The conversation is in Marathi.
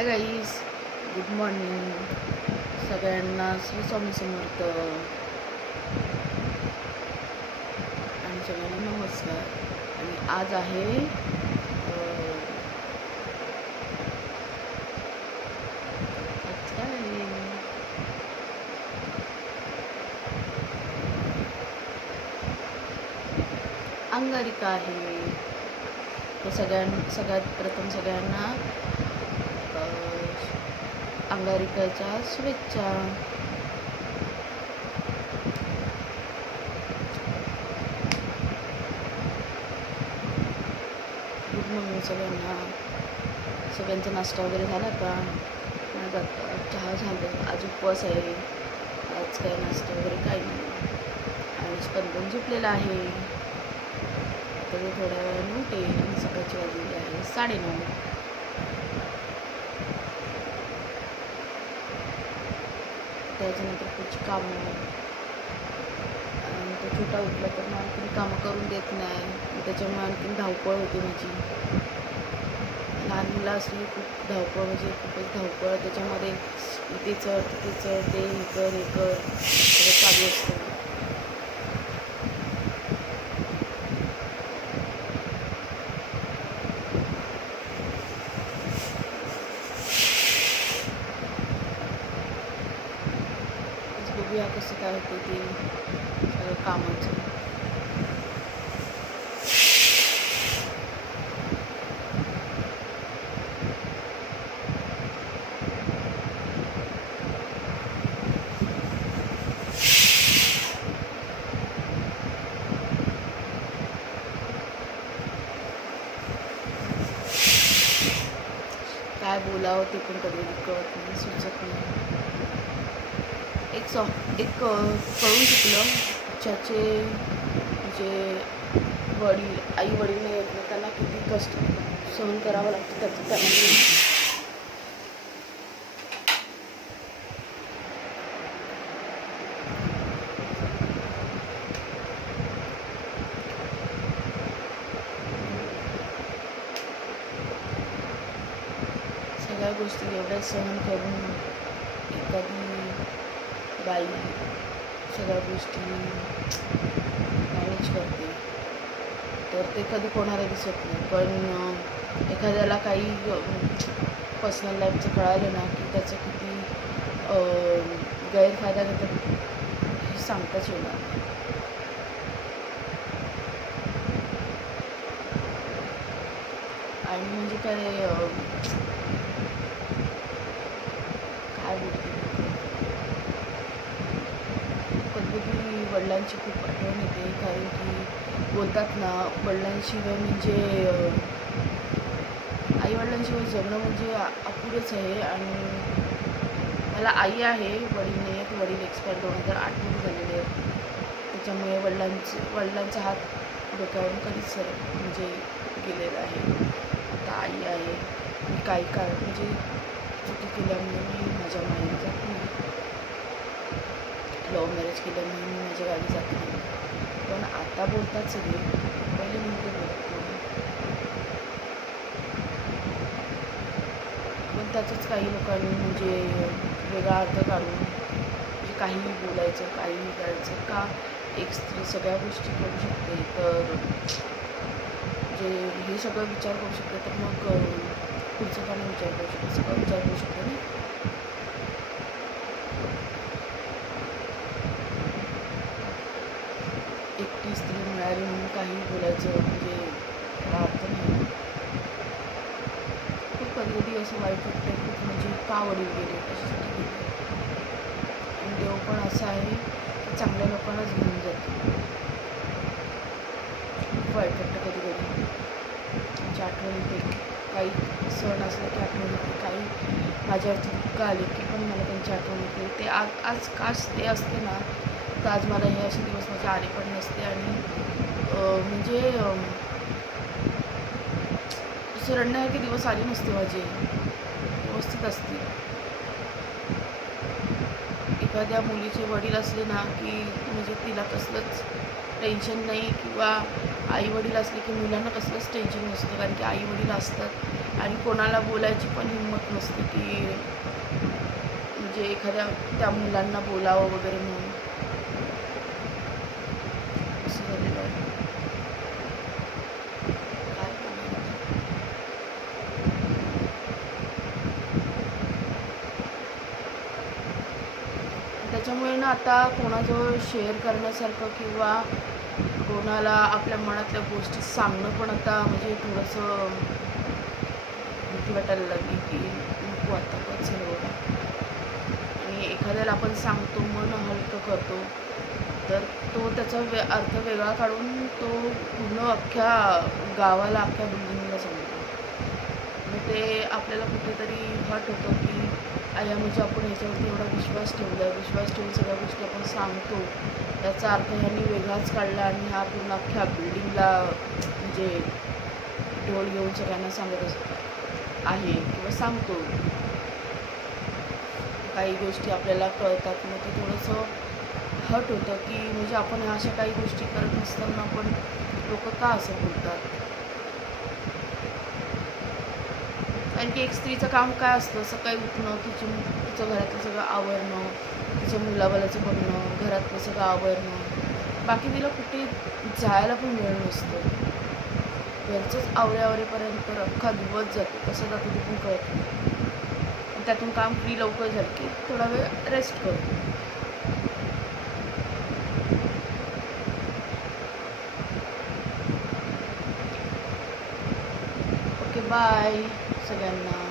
हाय गाईस, गुड मॉर्निंग सगळ्यांना. श्री स्वामी समर्थ आणि सगळ्यांना नमस्कार. आणि आज आहे आज काय आहे? अंगारिका आहे. तर सगळ्यात प्रथम सगळ्यांना अंगारिकाच्या शुभेच्छा. गुड मॉर्निंग सगळ्यांना. सगळ्यांचा नाश्ता वगैरे झाला का? चहा झालं. आज उपवास आहे. आज काय नाश्ता वगैरे काही नाही. आणि स्पंदन झोपलेला आहे. आता तो थोड्या वेळाने उठेल आणि सकाळची वाजलेली आहे 9:30. त्याच्यानंतर पुढची कामं. आणि तो छोटा उठला तर मग आणखीन कामं करून देत नाही. त्याच्यामुळे आणखीन धावपळ होते माझी. लहान मुलं असली खूप धावपळ, म्हणजे खूपच धावपळ. त्याच्यामध्ये इथे चढ तिथे चढ, ते हे कर सगळं चालू असतं. बघूया कसं काय होतं ते सगळं कामाचं. काय बोलावं ते पण कधी कळत नाही, सुचत नाही. एक कळून चुकलं. ज्याचे म्हणजे आई वडील नाही येत, त्यांना किती कष्ट सहन करावं लागतं त्याचं त्यांना. सगळ्या गोष्टी एवढ्या सहन करून एखादी बाई सगळ्या गोष्टी मॅनेज करते, तर ते कधी कोणाला दिसत नाही. पण एखाद्याला काही पर्सनल लाईफचं कळालं ना की त्याचं किती गैरफायदा घेतात हे सांगताच येणार. आणि म्हणजे काय बोलते, कधी वडिलांची खूप आठवण येते. कारण की बोलतात ना, वडिलांशिवाय म्हणजे आई वडिलांशिवाय जगणं म्हणजे अपुरंच आहे. आणि मला आई आहे, वडील नाही आहेत. वडील एक्सपायर 2008 झालेले आहेत. त्याच्यामुळे वडिलांचा हात डोक्यावरून कधीच म्हणजे गेलेला आहे. आता आई आहे. मी काही काळ म्हणजे चुकी केल्यामुळे मी माझ्या माहेरी जात नाही. लव्ह मॅरेज केल्यामुळे मी माझ्या गावी जात नाही. पण आता बोलतात सगळे, पहिले नव्हते बोलत. पण त्याचंच काही लोकांनी म्हणजे वेगळा अर्थ काढून म्हणजे काहीही बोलायचं, काहीही करायचं. का एक स्त्री सगळ्या गोष्टी करू शकते, तर जे हे सगळं विचार करू शकते, तर मग पुढचं पण विचार करू शकते, सगळं विचार करू शकते ना. एकटी स्त्री मिळाली म्हणून काही बोलायचं म्हणजे त्याला अर्थ नाही. खूप कधी असं वाईट वाटतं, खूप म्हणजे का वडील गेले, कशासाठी गेले. आणि देव पण असं आहे की चांगल्या लोकांनाच घेऊन जातो. खूप वाईट वाटतं कधी कधी. त्यांची आठवण येते. काही सण असले की आठवण येते, काही माझ्यावरती दुःख आले की पण मला त्यांची आठवण येते. ते आज काश ते असते ना, तर आज मला हे असे दिवस माझे आले पण नसते. आणि म्हणजे रडण्यासारखे दिवस आले नसते माझे, व्यवस्थित असते. एखाद्या मुलीचे वडील असले ना की म्हणजे तिला कसलंच टेन्शन नाही, किंवा आई वडील असले की मुलांना कसलंच टेन्शन नसतं. कारण की आई वडील असतात आणि कोणाला बोलायची पण हिंमत नसते की म्हणजे एखाद्या त्या मुलांना बोलावं वगैरे म्हणून असं झालेलं आहे. काय करणार आता? त्याच्यामुळे ना आता कोणाजवळ शेअर करण्यासारखं किंवा कोणाला आपल्या मनातल्या गोष्टी सांगणं पण आता म्हणजे थोडंसं भीती वाटायला लागली की नको आता बस झालं बाबा. आणि एखाद्याला आपण सांगतो मन हलकं करतो तर तो त्याचा अर्थ वेगळा काढून तो पूर्ण अख्ख्या गावाला अख्ख्या बिल्डिंगला सांगतो. मग ते आपल्याला कुठेतरी हट होतं की आया म्हणजे आपण ह्याच्यावरती एवढा विश्वास ठेवला आहे, विश्वास ठेवून सगळ्या गोष्टी आपण सांगतो, त्याचा अर्थ ह्यांनी वेगळाच काढला आणि हा पूर्ण अख्ख्या बिल्डिंगला म्हणजे ढोल घेऊन सगळ्यांना सांगत आहे किंवा सांगतो. काही गोष्टी आपल्याला कळतात मग ते थोडंसं हट होतं की म्हणजे आपण अशा काही गोष्टी करत नसताना पण लोक का असं बोलतात. कारण की एक स्त्रीचं काम काय असतं, सकाळी उठणं, तिचं घरातलं सगळं आवरणं, तिच्या मुलाबालाचं बघणं, घरातलं सगळं आवरणं, बाकी तिला कुठे जायला पण वेळ नसतो. घरचंच आवरेपर्यंत अख्खा दिवस जातो, कसं जातो ते पण कळत नाही. त्यातून काम फ्री लवकर झालं की थोडा वेळ रेस्ट करतो. ओके बाय सगळ्यांना.